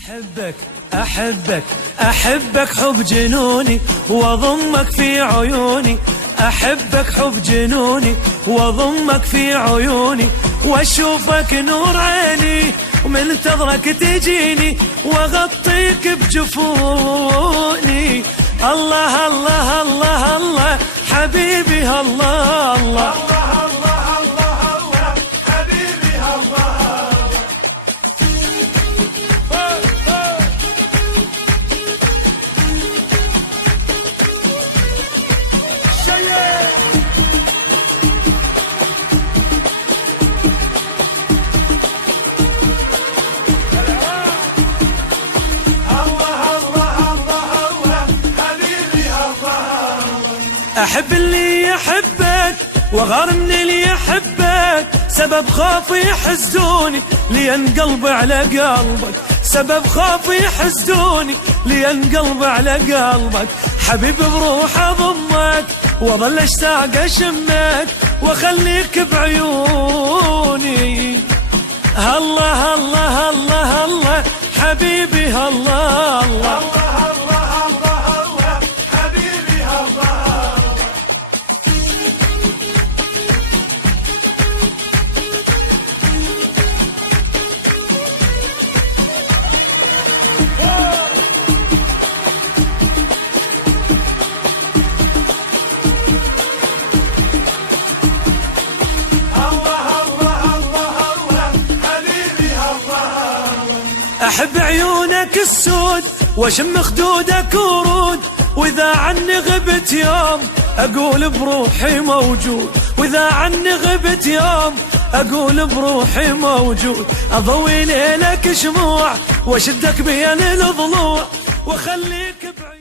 أحبك أحبك أحبك حب جنوني وأضمك في عيوني. أحبك حب جنوني وأضمك في عيوني، وأشوفك نور عيني ومنتظرك تجيني وأغطيك بجفوني. الله الله الله الله حبيبي الله الله أحب اللي يحبك وغار من اللي يحبك، سبب خوفي يحسدوني لأن قلبي على قلبك، سبب خوفي يحسدوني لأن قلبي على قلبك. حبيب بروح أضمك وظل اشتاق أشمك وأخليك بعيوني. الله الله الله الله حبيبي الله الله أحب عيونك السود واشم خدودك ورود، وإذا عني غبت يوم أقول بروحي موجود، وإذا عني غبت يوم أقول بروحي موجود. أضوي ليلك شموع واشدك بين الضلوع واخليك بعيد.